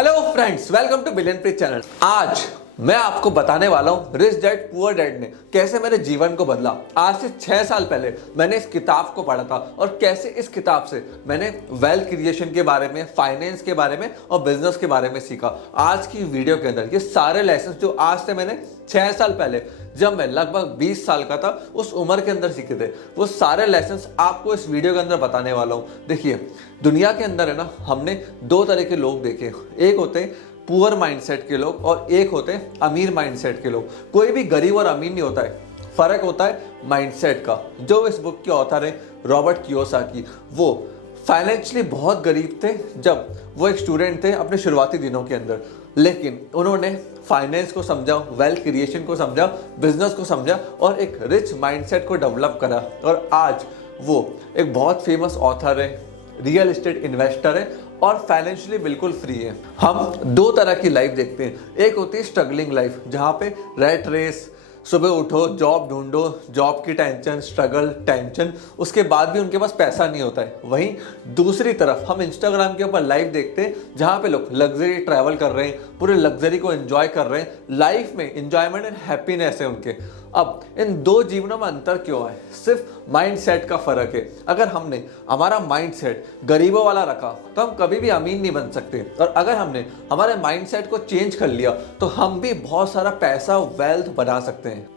Hello friends, welcome to Billion Preet channel. आज मैं आपको बताने वाला हूँ रिच डैड पुअर डैड ने कैसे मेरे जीवन को बदला। आज से 6 साल पहले मैंने इस किताब को पढ़ा था और कैसे इस किताब से मैंने वेल्थ क्रिएशन के बारे में, फाइनेंस के बारे में और बिजनेस के बारे में सीखा। आज की वीडियो के अंदर ये सारे लेसन जो आज से मैंने 6 साल पहले, जब मैं लगभग 20 साल का था, उस उम्र के अंदर सीखे थे, वो सारे लेसन्स आपको इस वीडियो के अंदर बताने वाला हूँ। देखिए, दुनिया के अंदर है ना, हमने 2 तरह के लोग देखे। एक होते हैं पुअर माइंडसेट के लोग और एक होते हैं अमीर माइंडसेट के लोग। कोई भी गरीब और अमीर नहीं होता है, फर्क होता है माइंडसेट का। जो इस बुक के ऑथर है रॉबर्ट कियोसाकी, वो फाइनेंशियली बहुत गरीब थे जब वो एक स्टूडेंट थे अपने शुरुआती दिनों के अंदर, लेकिन उन्होंने फाइनेंस को समझा, वेल्थ क्रिएशन को समझा, बिजनेस को समझा और एक रिच माइंडसेट को डेवलप करा। और आज वो एक बहुत फेमस ऑथर है, रियल एस्टेट इन्वेस्टर है और फाइनेंशियली बिल्कुल फ्री है। हम 2 तरह की लाइफ देखते हैं। एक होती है स्ट्रगलिंग लाइफ, जहाँ पे रैट रेस, सुबह उठो, जॉब ढूंढो, जॉब की टेंशन, स्ट्रगल, टेंशन, उसके बाद भी उनके पास पैसा नहीं होता है। वहीं दूसरी तरफ हम इंस्टाग्राम के ऊपर लाइफ देखते हैं, जहाँ पे लोग लग्जरी ट्रैवल कर रहे हैं, पूरे लग्जरी को एंजॉय कर रहे हैं, लाइफ में एंजॉयमेंट एंड हैप्पीनेस है उनके। अब इन 2 जीवनों में अंतर क्यों है? सिर्फ माइंडसेट का फर्क है। अगर हमने हमारा माइंडसेट गरीबों वाला रखा तो हम कभी भी अमीर नहीं बन सकते, और अगर हमने हमारे माइंडसेट को चेंज कर लिया तो हम भी बहुत सारा पैसा, वेल्थ बना सकते हैं।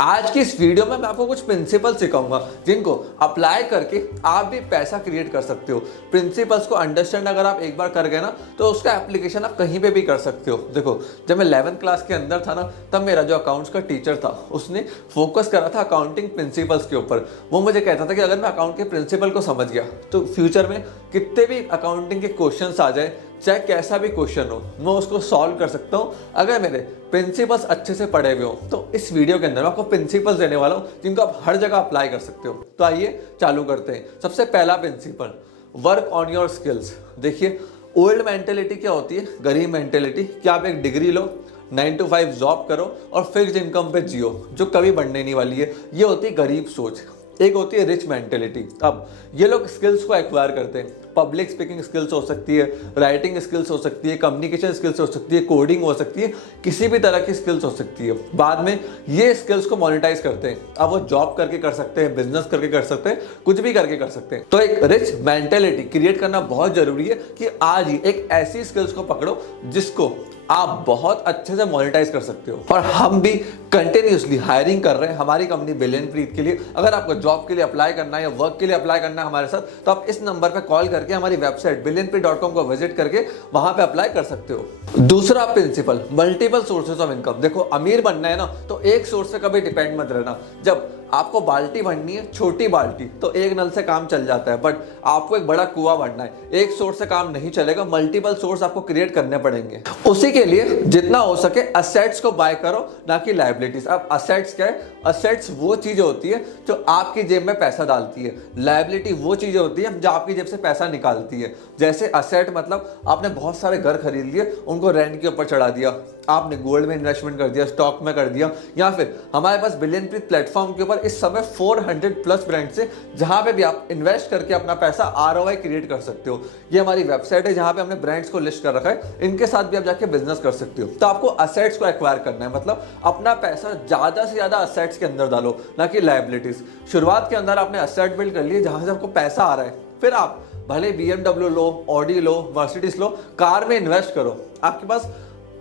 आज की इस वीडियो में मैं आपको कुछ प्रिंसिपल सिखाऊंगा जिनको अप्लाई करके आप भी पैसा क्रिएट कर सकते हो। प्रिंसिपल्स को अंडरस्टैंड अगर आप एक बार कर गए ना, तो उसका एप्लीकेशन आप कहीं पे भी कर सकते हो। देखो, जब मैं 11th क्लास के अंदर था ना, तब मेरा जो अकाउंट्स का टीचर था उसने फोकस करा था अकाउंटिंग प्रिंसिपल्स के ऊपर। वो मुझे कहता था कि अगर मैं अकाउंट के प्रिंसिपल को समझ गया तो फ्यूचर में कितने भी अकाउंटिंग के क्वेश्चंस आ जाए, चाहे कैसा भी क्वेश्चन हो, मैं उसको सॉल्व कर सकता हूँ अगर मेरे प्रिंसिपल्स अच्छे से पढ़े हुए हो। तो इस वीडियो के अंदर मैं आपको प्रिंसिपल्स देने वाला हूँ जिनको आप हर जगह अप्लाई कर सकते हो। तो आइए चालू करते हैं। सबसे पहला principle, work on your skills. देखिए, ओल्ड मेंटेलिटी क्या होती है, गरीब मेंटेलिटी, कि आप एक डिग्री लो, 9 to 5 जॉब करो और फिक्स इनकम पे जियो, जो कभी बढ़ने नहीं वाली है। ये होती है गरीब सोच। एक होती है रिच मेंटेलिटी। अब ये लोग स्किल्स को एक्वायर करते हैं। पब्लिक स्पीकिंग स्किल्स हो सकती है, राइटिंग स्किल्स हो सकती है, कम्युनिकेशन स्किल्स हो सकती है, कोडिंग हो सकती है, किसी भी तरह की स्किल्स हो सकती है। बाद में ये स्किल्स को मोनेटाइज करते हैं। अब वो जॉब करके कर सकते हैं, बिजनेस करके कर सकते हैं, कुछ भी करके कर सकते हैं। तो एक रिच मेंटेलिटी क्रिएट करना बहुत जरूरी है कि आज ही एक ऐसी स्किल्स को पकड़ो जिसको आप बहुत अच्छे से मोनेटाइज कर सकते हो। और हम भी कंटिन्यूसली हायरिंग कर रहे हैं हमारी कंपनी बिलियन प्रीत के लिए। अगर आपको जॉब के लिए अप्लाई करना है या वर्क के लिए अप्लाई करना है हमारे साथ, तो आप इस नंबर पे कॉल करके हमारी वेबसाइट billionpreit.com को विजिट करके वहां पे अप्लाई कर सकते हो। दूसरा principle, multiple sources of income. देखो, अमीर बनना है ना, तो एक सोर्स पे कभी डिपेंड मत रहना। जब आपको बाल्टी भरनी है, छोटी बाल्टी, तो एक नल से काम चल जाता है, बट आपको एक बड़ा कुआं भरना है, एक सोर्स से काम नहीं चलेगा, मल्टीपल सोर्स आपको क्रिएट करने पड़ेंगे। उसी के लिए जितना हो सके असेट्स को बाय करो, ना कि लायबिलिटीज। अब असेट्स क्या है? असेट्स वो चीजें होती है जो आपकी जेब में पैसा डालती है, लायबिलिटी वो चीजें होती है जो आपकी जेब से पैसा निकालती है। जैसे असेट मतलब आपने बहुत सारे घर खरीद लिए, उनको रेंट के ऊपर चढ़ा दिया, आपने गोल्ड में इन्वेस्टमेंट कर दिया, स्टॉक में कर दिया, या फिर हमारे पास बिलियन प्रीत प्लेटफॉर्म के ऊपर इस समय 400+ ब्रांड्स है जहां पे भी आप इन्वेस्ट करके अपना पैसा ROI क्रिएट कर सकते हो। ये हमारी वेबसाइट है जहां पे हमने ब्रांड्स को लिस्ट कर रखा है, इनके साथ भी आप जाके बिजनेस कर सकते हो। तो आपको असेट्स को एक्वायर करना है, मतलब अपना पैसा ज्यादा से ज्यादा असेट्स के अंदर डालो, ना कि लायबिलिटीज। शुरुआत के अंदर आपने असेट बिल्ड कर लिए जहां से आपको पैसा आ रहा है, फिर आप भले BMW लो, ऑडी लो, मर्सिडीज लो, कार में इन्वेस्ट करो। आपके पास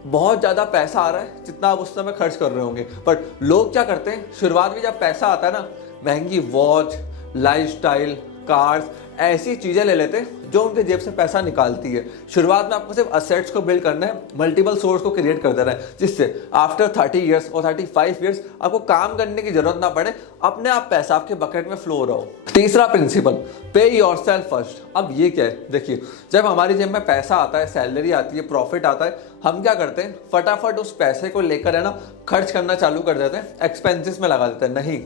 बहुत ज़्यादा पैसा आ रहा है जितना आप उस समय खर्च कर रहे होंगे, बट लोग क्या करते हैं, शुरुआत में जब पैसा आता है ना, महंगी वॉच, लाइफस्टाइल, कार्स, ऐसी चीज़ें ले लेते हैं जो उनके जेब से पैसा निकालती है। शुरुआत में आपको सिर्फ असेट्स को बिल्ड करना है, मल्टीपल सोर्स को क्रिएट कर देना है, जिससे आफ्टर 30 ईयर्स और 35 ईयर्स आपको काम करने की जरूरत ना पड़े, अपने आप पैसा आपके बकेट में फ्लो रहो। तीसरा प्रिंसिपल, पे योरसेल्फ फर्स्ट। अब ये क्या है? देखिए, जब हमारी जेब में पैसा आता है, सैलरी आती है, प्रॉफिट आता है, हम क्या करते हैं, फटाफट उस पैसे को लेकर है ना खर्च करना चालू कर देते हैं, एक्सपेंसेस में लगा देते हैं। नहीं,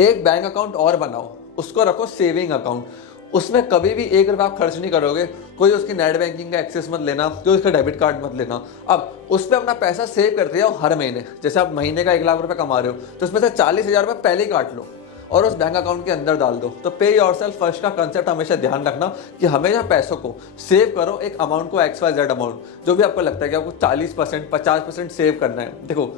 एक बैंक अकाउंट और बनाओ, उसको रखो सेविंग अकाउंट। उसमें कभी भी 1 रुपया आप खर्च नहीं करोगे, कोई उसकी नेट बैंकिंग का एक्सेस मत लेना, कोई उसका डेबिट कार्ड मत लेना। अब उस पर अपना पैसा सेव करते जाओ हर महीने। जैसे आप महीने का 1 लाख रुपए कमा रहे हो, तो उसमें से 40,000 रुपये पहले ही काट लो, और उस बैंक अकाउंट के अंदर डाल दो। तो पे योरसेल्फ फर्स्ट का कंसेप्ट हमेशा ध्यान रखना कि हमेशा पैसों को सेव करो, एक अमाउंट को XYZ अमाउंट, जो भी आपको लगता है कि आपको 40% 50% सेव करना है। देखो,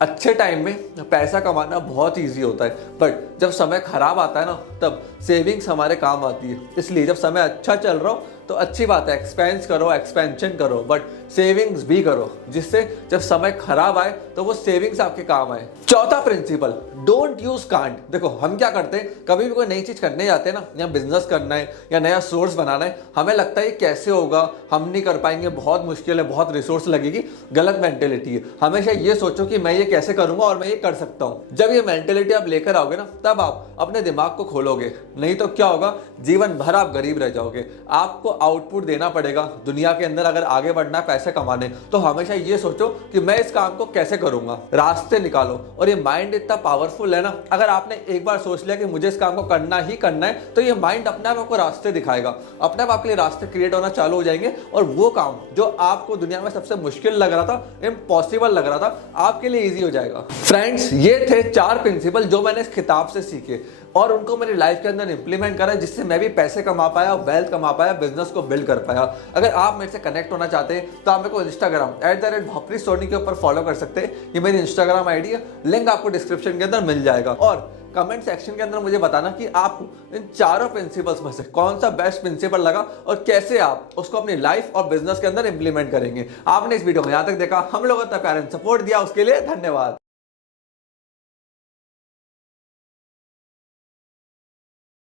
अच्छे टाइम में पैसा कमाना बहुत इजी होता है, बट जब समय खराब आता है ना, तब सेविंग्स हमारे काम आती है। इसलिए जब समय अच्छा चल रहा हो तो अच्छी बात है, एक्सपेंस करो, एक्सपेंशन करो, बट सेविंग्स भी करो, जिससे जब समय खराब आए तो वो सेविंग्स आपके काम आए। चौथा प्रिंसिपल, डोंट यूज कांट। देखो, हम क्या करते हैं, कभी भी कोई नई चीज करने जाते हैं ना, या बिजनेस करना है या नया सोर्स बनाना है, हमें लगता है ये कैसे होगा, हम नहीं कर पाएंगे, बहुत मुश्किल है, बहुत रिसोर्स लगेगी। गलत मेंटेलिटी है। हमेशा ये सोचो कि मैं ये कैसे करूंगा और मैं ये कर सकता हूं। जब ये मेंटेलिटी आप लेकर आओगे ना, तब आप अपने दिमाग को खोलोगे। नहीं तो क्या होगा, जीवन भर आप गरीब रह जाओगे। आपको आउटपुट देना पड़ेगा दुनिया के अंदर। अगर आगे बढ़ना है, पैसे कमाने, तो हमेशा ये सोचो कि मैं इस काम को कैसे करूंगा, रास्ते निकालो। और ये माइंड इतना पावरफुल है ना, अगर आपने एक बार सोच लिया कि मुझे इस काम को करना ही करना है, तो ये माइंड अपने आप आपको रास्ते दिखाएगा, अपने आप आपके लिए रास्ते क्रिएट होना चालू हो जाएंगे। और वो काम जो आपको दुनिया में सबसे मुश्किल लग रहा था, इम्पॉसिबल लग रहा था, आपके लिए ईजी हो जाएगा। फ्रेंड्स, ये थे 4 प्रिंसिपल जो मैंने इस किताब से सीखे और उनको मेरी लाइफ के अंदर इंप्लीमेंट करा, जिससे मैं भी पैसे कमा पाया, वेल्थ कमा पाया, बिजनेस को बिल्ड कर पाया। अगर आप मेरे से कनेक्ट होना चाहते हैं तो आप मेरे को इंस्टाग्राम @bhopri के ऊपर फॉलो कर सकते हैं। ये मेरी इंस्टाग्राम आईडी है, लिंक आपको डिस्क्रिप्शन के अंदर मिल जाएगा। और कमेंट सेक्शन के अंदर मुझे बताना कि आपको इन 4 प्रिंसिपल्स में से कौन सा बेस्ट प्रिंसिपल लगा और कैसे आप उसको अपनी लाइफ और बिजनेस के अंदर इंप्लीमेंट करेंगे। आपने इस वीडियो को यहां तक देखा, हम लोगों ने प्यार एंड सपोर्ट दिया, उसके लिए धन्यवाद।